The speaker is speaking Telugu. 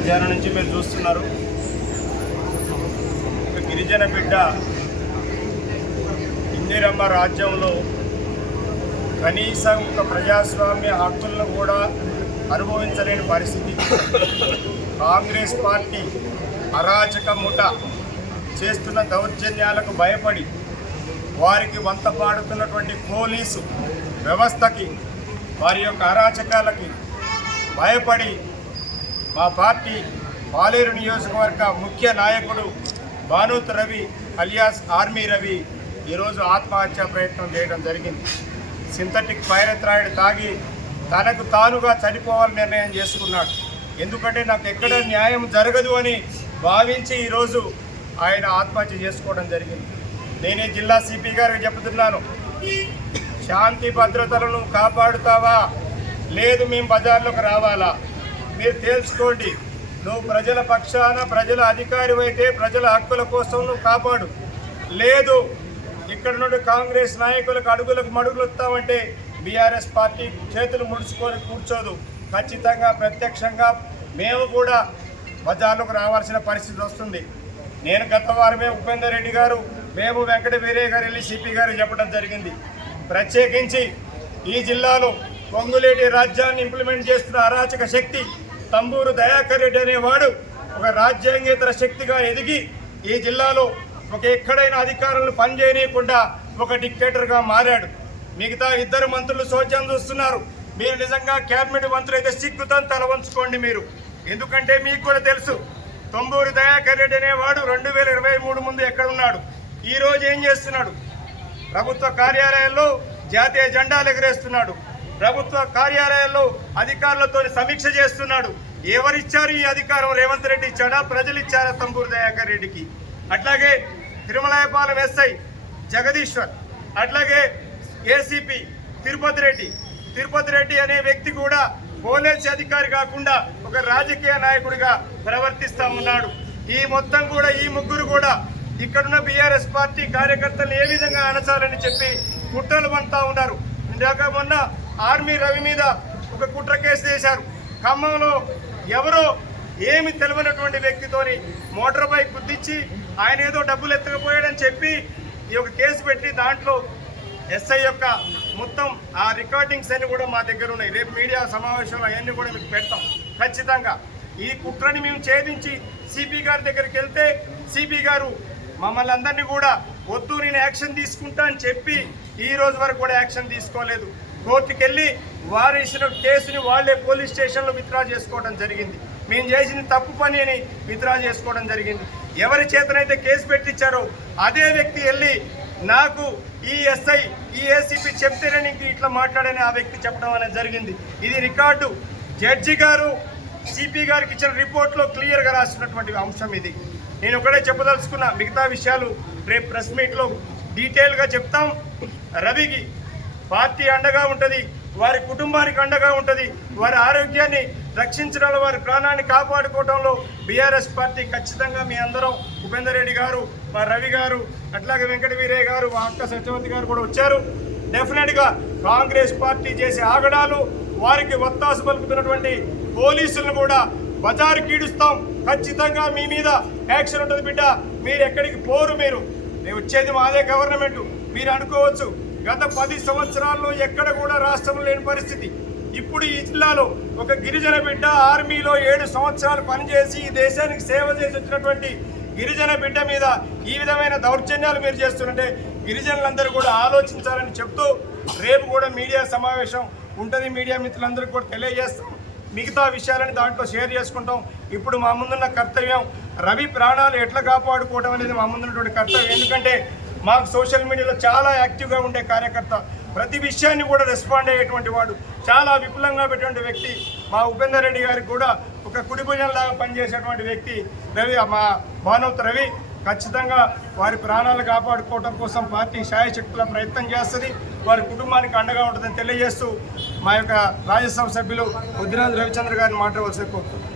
మధ్యాహ్నం నుంచి మీరు చూస్తున్నారు. ఒక గిరిజన బిడ్డ ఇందిరమ్మ రాజ్యంలో కనీసం ఒక ప్రజాస్వామ్య హక్కులను కూడా అనుభవించలేని పరిస్థితి. కాంగ్రెస్ పార్టీ అరాచక ముఠ చేస్తున్న దౌర్జన్యాలకు భయపడి వారికి వంత పాడుతున్నటువంటి పోలీసు వ్యవస్థకి వారి యొక్క అరాచకాలకి భయపడి మా పార్టీ పాలేరు నియోజకవర్గ ముఖ్య నాయకుడు భానూత్ రవి అలియాస్ ఆర్మీ రవి ఈరోజు ఆత్మహత్య ప్రయత్నం చేయడం జరిగింది. సింథటిక్ పైరత్రాయిడ్ తాగి తనకు తానుగా చనిపోవాలని నిర్ణయం చేసుకున్నాడు. ఎందుకంటే నాకు ఎక్కడ న్యాయం జరగదు అని భావించి ఈరోజు ఆయన ఆత్మహత్య చేసుకోవడం జరిగింది. నేనే జిల్లా సిపి గారికి చెబుతున్నాను శాంతి భద్రతలను కాపాడుతావా? లేదు మేము బజార్లోకి రావాలా? మీరు తేల్చుకోండి నువ్వు ప్రజల పక్షాన ప్రజల అధికారి అయితే ప్రజల హక్కుల కోసం నువ్వు కాపాడు. లేదు ఇక్కడ నుండి కాంగ్రెస్ నాయకులకు అడుగులకు మడుగులు వస్తామంటే బీఆర్ఎస్ పార్టీ చేతులు ముడుచుకొని కూర్చోదు. ఖచ్చితంగా ప్రత్యక్షంగా మేము కూడా బజార్లోకి రావాల్సిన పరిస్థితి వస్తుంది. నేను గత వారమే ఉపేందర్ రెడ్డి గారు మేము వెంకట వీరయ్య గారు వెళ్ళి సిపి గారు చెప్పడం జరిగింది. ప్రత్యేకించి ఈ జిల్లాలో పొంగులేటి రాజ్యాన్ని ఇంప్లిమెంట్ చేస్తున్న అరాచక శక్తి తంబూరు దయాకర్ రెడ్డి అనేవాడు ఒక రాజ్యాంగేతర శక్తిగా ఎదిగి ఈ జిల్లాలో ఒక ఎక్కడైనా అధికారులను పనిచేయనీయకుండా ఒక డిక్టేటర్గా మారాడు. మిగతా ఇద్దరు మంత్రులు శోచ్యం చూస్తున్నారు. మీరు నిజంగా క్యాబినెట్ మంత్రులు అయితే సిగ్గుతో తల వంచుకోండి మీరు. ఎందుకంటే మీకు కూడా తెలుసు తొంబూరి దయాకర్ రెడ్డి అనేవాడు రెండు వేల ఇరవై మూడు ముందు ఎక్కడ ఉన్నాడు? ఈరోజు ఏం చేస్తున్నాడు? ప్రభుత్వ కార్యాలయాల్లో జాతీయ జెండాలు ఎగరేస్తున్నాడు. ప్రభుత్వ కార్యాలయాల్లో అధికారులతో సమీక్ష చేస్తున్నాడు. ఎవరిచ్చారు ఈ అధికారం? రేవంత్ రెడ్డి ఇచ్చాడా? ప్రజలు ఇచ్చారా తంబూరు దయాకర్ రెడ్డికి? అట్లాగే తిరుమలాయపాలెం ఎస్ఐ జగదీశ్వర్ అట్లాగే ఏసీపీ తిరుపతి రెడ్డి. తిరుపతి రెడ్డి అనే వ్యక్తి కూడా పోలీస్ అధికారి కాకుండా ఒక రాజకీయ నాయకుడిగా ప్రవర్తిస్తా ఉన్నాడు. ఈ మొత్తం కూడా ఈ ముగ్గురు కూడా ఇక్కడున్న బీఆర్ఎస్ పార్టీ కార్యకర్తలు ఏ విధంగా అణచాలని చెప్పి కుట్రలు పంతా ఉన్నారు. ఇందాక మొన్న ఆర్మీ రవి మీద ఒక కుట్ర కేసు చేశారు. ఖమ్మంలో ఎవరో ఏమి తెలియనటువంటి వ్యక్తితోని మోటార్ బైక్ కుద్దిచ్చి ఆయన ఏదో డబ్బులు ఎత్తకపోయాడని చెప్పి ఈ యొక్క కేసు పెట్టి దాంట్లో ఎస్ఐ యొక్క మొత్తం ఆ రికార్డింగ్స్ అన్ని కూడా మా దగ్గర ఉన్నాయి. రేపు మీడియా సమావేశంలో అవన్నీ కూడా మీకు పెడతాం. ఖచ్చితంగా ఈ కుట్రని మేము ఛేదించి సిపి గారి దగ్గరికి వెళ్తే సిపి గారు మమ్మల్ని అందరినీ కూడా వద్దు నేను యాక్షన్ తీసుకుంటా అని చెప్పి ఈ రోజు వరకు కూడా యాక్షన్ తీసుకోలేదు. కోర్టుకెళ్ళి వారు ఇచ్చిన కేసుని వాళ్ళే పోలీస్ స్టేషన్లో విత్డ్రా చేసుకోవడం జరిగింది. మేము చేసిన తప్పు పని అని విత్డ్రా చేసుకోవడం జరిగింది. ఎవరి చేతనైతే కేసు పెట్టించారో అదే వ్యక్తి వెళ్ళి నాకు ఈ ఎస్ఐ ఈ ఏసీపీ చెప్తేనే నీకు ఇట్లా మాట్లాడని ఆ వ్యక్తి చెప్పడం అనేది జరిగింది. ఇది రికార్డు. జడ్జి గారు సిపి గారికి ఇచ్చిన రిపోర్ట్లో క్లియర్గా రాసినటువంటి అంశం ఇది. నేను ఒకటే చెప్పదలుచుకున్న మిగతా విషయాలు రేపు ప్రెస్ మీట్లో డీటెయిల్గా చెప్తాం. రవికి పార్టీ అండగా ఉంటుంది వారి కుటుంబానికి అండగా ఉంటుంది వారి ఆరోగ్యాన్ని రక్షించడంలో వారి ప్రాణాన్ని కాపాడుకోవడంలో బీఆర్ఎస్ పార్టీ ఖచ్చితంగా మీ అందరం ఉపేందర్ రెడ్డి గారు మా రవి గారు అట్లాగే వెంకట వీరయ్య గారు మా అక్క సత్యవతి గారు కూడా వచ్చారు. డెఫినెట్గా కాంగ్రెస్ పార్టీ చేసే ఆగడాలు వారికి వత్తాసు పలుకుతున్నటువంటి పోలీసులను కూడా బజారు కీడుస్తాం. ఖచ్చితంగా మీ మీద యాక్షన్ ఉంటుంది బిడ్డ. మీరు ఎక్కడికి పోరు మీరు. మేము వచ్చేది మాదే గవర్నమెంట్. మీరు అనుకోవచ్చు. గత పది సంవత్సరాల్లో ఎక్కడ కూడా రాష్ట్రంలో లేని పరిస్థితి. ఇప్పుడు ఈ జిల్లాలో ఒక గిరిజన బిడ్డ ఆర్మీలో ఏడు సంవత్సరాలు పనిచేసి ఈ దేశానికి సేవ చేసి వచ్చినటువంటి గిరిజన బిడ్డ మీద ఈ విధమైన దౌర్జన్యాలు మీరు చేస్తుంటే గిరిజనులందరూ కూడా ఆలోచించాలని చెప్తూ రేపు కూడా మీడియా సమావేశం ఉంటుంది. మీడియా మిత్రులందరికీ కూడా తెలియజేస్తాం. మిగతా విషయాలని దాంట్లో షేర్ చేసుకుంటాం. ఇప్పుడు మా ముందున్న కర్తవ్యం రవి ప్రాణాలు ఎట్లా కాపాడుకోవడం అనేది మా ముందున్నటువంటి కర్తవ్యం. ఎందుకంటే మాకు సోషల్ మీడియాలో చాలా యాక్టివ్గా ఉండే కార్యకర్త. ప్రతి విషయాన్ని కూడా రెస్పాండ్ అయ్యేటువంటి వాడు. చాలా విపులంగా పెట్టినటువంటి వ్యక్తి. మా ఉపేందర్ రెడ్డి గారికి కూడా ఒక కుడిభుజంలాగా పనిచేసేటువంటి వ్యక్తి. రవి మా భానవత్ రవి ఖచ్చితంగా వారి ప్రాణాలు కాపాడుకోవడం కోసం పార్టీ శాయశక్తుల ప్రయత్నం చేస్తుంది. వారి కుటుంబానికి అండగా ఉంటుందని తెలియజేస్తూ మా యొక్క రాజ్యసభ సభ్యులు ఉద్దిరాజ్ రవిచంద్ర గారిని మాట్లాడవలసి కోరుతున్నాను